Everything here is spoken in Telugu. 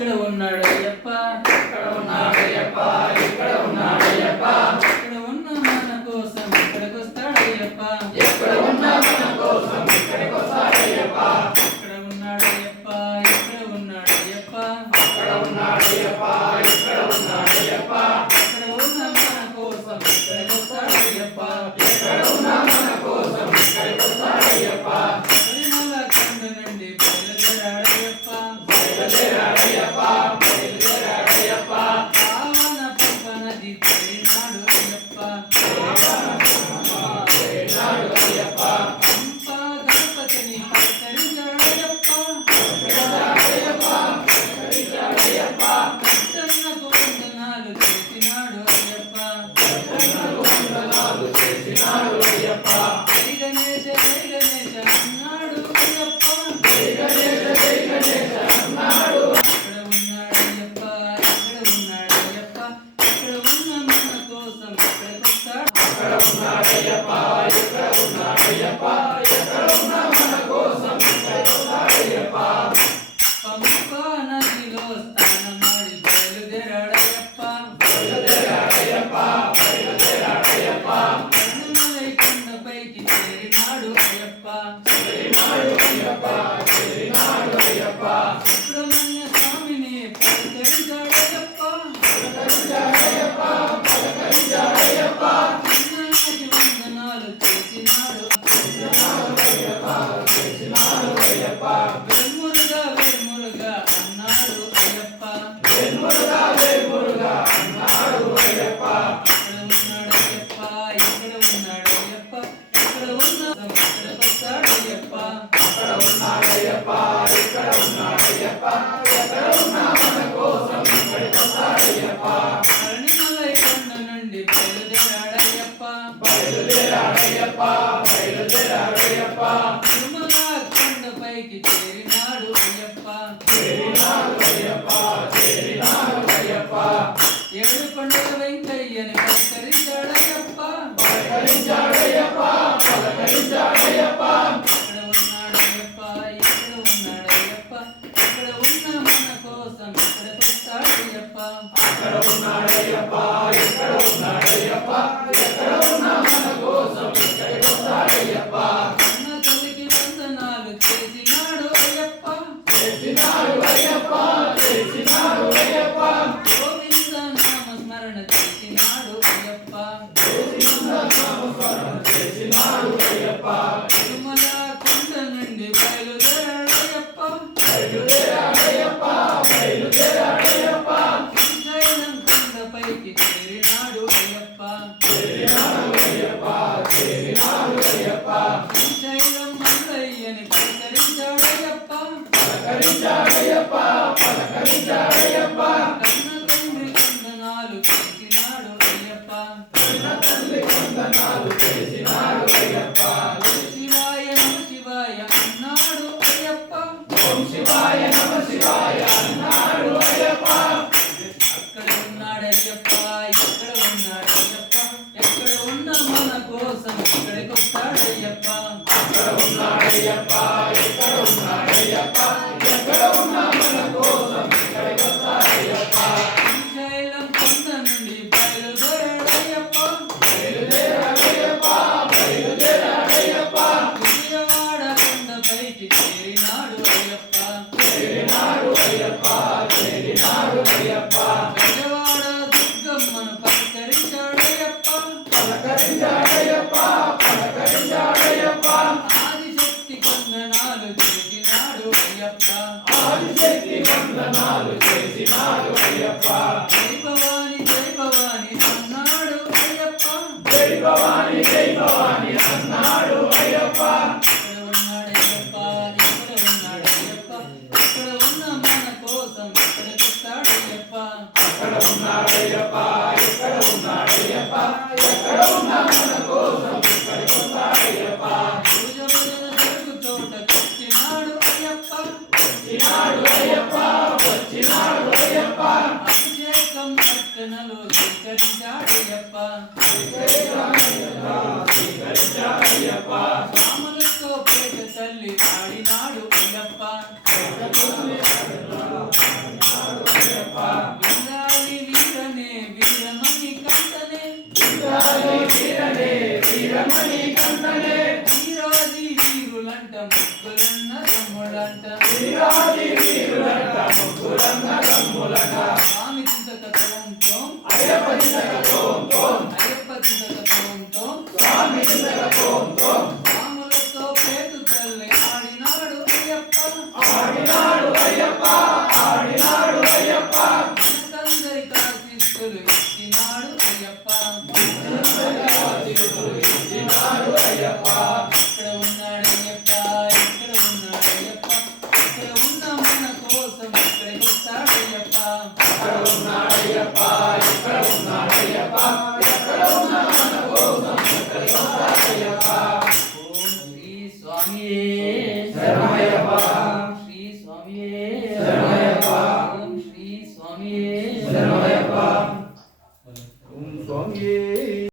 ఇక్కడ ఉన్నాడయ్యప్ప ఇక్కడ ఉన్నాడయ్యప్ప ఇక్కడ ఉన్నాడయ్యప్ప ఇక్కడ ఉన్న మన కోసం ఇక్కడికి వస్తాడయ్యప్ప ఇక్కడ ఉన్న మన కోసం ఇక్కడికి వస్తాడయ్యప్ప ఇక్కడ ఉన్నాడయ్యప్ప ఇక్కడ ఉన్నాడయ్యప్ప అక్కడ ఉన్నాడయ్యప్ప ఇక్కడ ఉన్నాడయ్యప్ప ఇక్కడ ఉన్న మన కోసం ఇక్కడికి వస్తాడయ్యప్ప ఇక్కడ ఉన్న మన కోసం ఇక్కడికి వస్తాడయ్యప్ప పరిమళ కొండ నుండి బయలుదేరాడయ్యప్ప బయలుదేరాడయ్యప్ప బయలుదేరాడయ్యప్ప పావన పంప నది చేరినాడు అయ్యప్ప చేరినాడు అయ్యప్ప పంప గణపతిని పలకరించాడయ్యప్ప పలకరించాడయ్యప్ప కట్టన్నకు వందనాలు చేసినాడు అయ్యప్ప కట్టన్నకు వందనాలు చేసినాడు అయ్యప్ప జై గణేశ అన్నాడు అయ్యప్ప జై గణేశ అన్నాడు ఇక్కడ ఉన్నాడయ్యప్ప ఇక్కడ ఉన్నాడయ్యప్ప ఇక్కడ ఉన్న మన కోసం ఇక్కడికి వస్తాడు అక్కడ ఉన్నాడయ్యప్ప ఇక్కడ ఉన్నాడయ్యప్ప ఇక్కడ ఉన్న మన కోసం ఇక్కడికి వస్తాడయ్యప్ప పంపా నదిలో స్నానమాడి బయలుదేరాడయ్యప్ప బయలుదేరాడయ్యప్ప బయలుదేరాడయ్యప్ప కరుణమలై కొండపైకి చేరినాడు అయ్యప్ప చేరినాడు అయ్యప్ప చేరినాడు అయ్యప్ప సుబ్రహ్మణ్య స్వామిని పలకరించాడయ్యప్ప పలకరించాడయ్యప్ప పలకరించాడయ్యప్ప చిన్ననాటి వందనాలు చేసినాడు అయ్యప్ప చేసినాడు అయ్యప్ప వెల్మురుగా అన్నాడు అయ్యప్ప వెల్మురుగా అన్నాడు అయ్యప్ప ఇక్కడ ఉన్నాడయ్యప్ప ఇక్కడ ఉన్నాడయ్యప్ప ఇక్కడ ఉన్న ఇక్కడికి వస్తాడయ్యప్ప అక్కడ ఉన్నాడయ్యప్ప ఇక్కడ ఉన్నాడయ్యప్ప ఎక్కడ ఉన్న మన కోసం ఇక్కడికి వస్తాడయ్యప్ప కరుణమలై కొండ నుండి బయలుదేరాడయ్యప్ప బయలుదేరాడయ్యప్ప బయలుదేరాడయ్యప్ప తిరుమల కొండపైకి చేరినాడు అయ్యప్ప చేరినాడు అయ్యప్ప చేరినాడు అయ్యప్ప ఏడు కొండల వెంకయ్యని పలకరించాడయ్యప్ప పలకరించాడయ్యప్ప పలకరించాడయ్యప్ప ఇక్కడ ఉన్నాడయ్యప్ప ఇక్కడ ఉన్నాడయ్యప్ప ఇక్కడ ఉన్న మన కోసం ఇక్కడికి వస్తాడయ్యప్ప అక్కడ ఉన్నాడయ్యప్ప ఇక్కడ ఉన్నాడయ్యప్ప ఎక్కడ ఉన్న మన కోసం ఇక్కడికి వస్తాడయ్యప్ప అన్న తల్లికి వందనాలు చేసినాడు అయ్యప్ప చేసినాడు అయ్యప్ప చేసినాడు అయ్యప్ప గోవింద నామ స్మరణ చేసినాడు అయ్యప్ప గోవింద నామ స్మరణ చేసినాడు అయ్యప్ప తిరుమల కొండ నుండి బయలుదేరాడయ్యప్ప బయలుదేరాడయ్యప్ప బయలుదేరాడయ్యప్ప శ్రీశైలం కొండపైకి చేరినాడు అయ్యప్ప చేరినాడు అయ్యప్ప చేరినాడు అయ్యప్ప శ్రీశైలం మల్లయ్యని పలకరించాడయ్యప్ప పలకరించాడయ్యప్ప పలకరించాడయ్యప్ప కన్న తండ్రి వందనాలు చేసినాడు అయ్యప్ప కన్న తండ్రి వందనాలు చేసినాడు అయ్యప్ప ఓం శివాయ నమ శివాయ అన్నాడు అయ్యప్ప ఓం శివాయ నమ శివాయ అన్నాడు అయ్యప్ప అక్కడ ఉన్నాడయ్యప్ప ఇక్కడ ఉన్నాడయ్యప్ప ఎక్కడ ఉన్న మన కోసం ఇక్కడికి వస్తాడయ్యప్ప అక్కడ ఉన్నాడయ్యప్ప ఇక్కడ ఉన్నాడయ్యప్ప ఎక్కడ ఉన్న మన కోసం ఇక్కడికి వస్తాడయ్యప్ప శ్రీశైలం కొండ నుండి బయలుదేరాడయ్యప్ప బయలుదేరాడయ్యప్ప బయలుదేరాడయ్యప్ప విజయవాడ కొండపైకి చేరినాడు అయ్యప్ప చేరినాడు అయ్యప్ప చేరినాడు అయ్యప్ప విజయవాడ దుర్గమ్మను పలకరించాడయ్యప్ప పలకరించాడయ్యప్ప పలకరించాడయ్యప్ప ఆదిశక్తి వందనాలు చేసినాడు అయ్యప్ప ఆదిశక్తి వందనాలు చేసినాడు అయ్యప్ప జై భవాని అన్నాడు అయ్యప్ప జై భవాని అన్నాడు అయ్యప్ప ఇక్కడ ఉన్నాడయ్యప్ప ఇక్కడ ఉన్నాడయ్యప్ప ఇక్కడ ఉన్న మన కోసం ఇక్కడికి వస్తాడయ్యప్ప అక్కడ ఉన్నాడయ్యప్ప ఇక్కడ ఉన్నాడయ్యప్ప ఎక్కడ ఉన్న మన కోసం ఇక్కడికి వస్తాడయ్యప్ప పూజ భజన జరుగు చోట వచ్చినాడు అయ్యప్ప వచ్చినాడు అయ్యప్ప వచ్చినాడు అయ్యప్ప అభిషేకం అర్చనలు స్వీకరించాడయ్యప్ప స్వీకరించాడయ్యప్ప స్వాములతో పేట తల్లి ఆడినాడు అయ్యప్ప ఉన్నాడయ్యప్ప ఇక్కడ ఉన్నాడయ్యప్ప ఎక్కడ ఉన్నా మన కోసం ఎక్కడికి వస్తాడయ్యప్ప ఓం శ్రీ స్వామియే శరణమయ్యప్ప శ్రీ స్వామియే శరణమయ్యప్ప ఓం శ్రీ స్వామియే శరణమయ్యప్ప ఓం స్వామియే